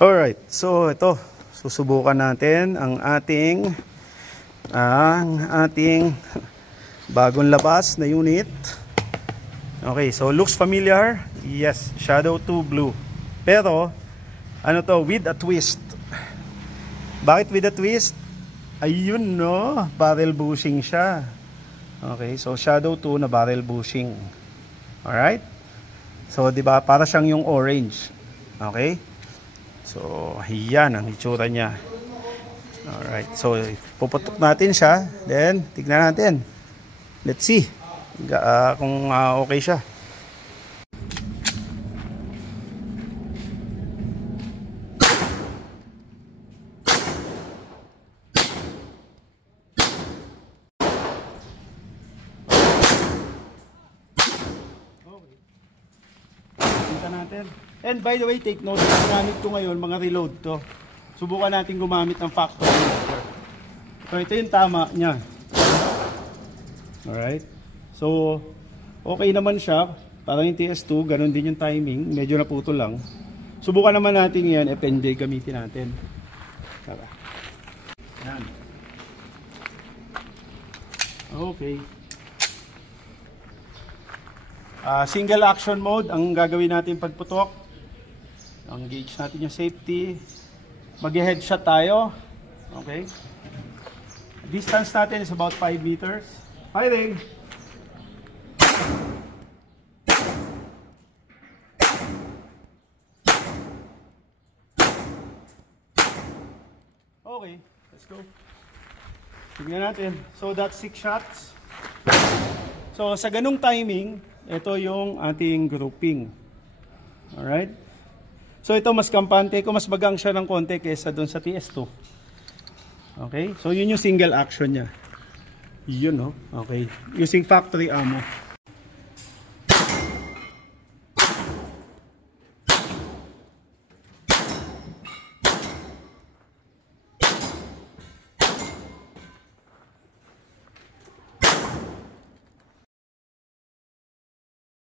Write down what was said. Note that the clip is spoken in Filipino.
Alright, so ito, susubukan natin ang ating bagong labas na unit. Okay, so looks familiar. Yes, Shadow 2 Blue. Pero ano to, with a twist. Bakit with a twist? Ayun no, barrel bushing siya. Okay, so Shadow 2 na barrel bushing. Alright? So, di ba, para siyang yung orange. Okay? So, yan ang itsura niya. Alright, so puputok natin siya. Then, tignan natin. Let's see kung okay siya. Natin. And by the way, take note, gamit ko ngayon mga reload to. Subukan natin gumamit ng factory motor. So ito yung tama niya. Alright. So okay naman siya. Parang yung TS2, ganun din yung timing. Medyo naputol lang. Subukan naman natin yan, FNJ gamitin natin. Tara. Yan. Okay. Single action mode ang gagawin natin pagputok. Ang gauge natin yung safety. Mag-headshot tayo. Okay. Distance natin is about 5 meters. Firing. Okay, let's go. Tignan natin. So that's 6 shots. So sa ganung timing, ito yung ating grouping. Alright? So ito mas kampante ko, mas bagang siya ng konti kaysa doon sa TS2. Okay? So yun yung single action niya. Yun, no? Okay. Using factory ammo.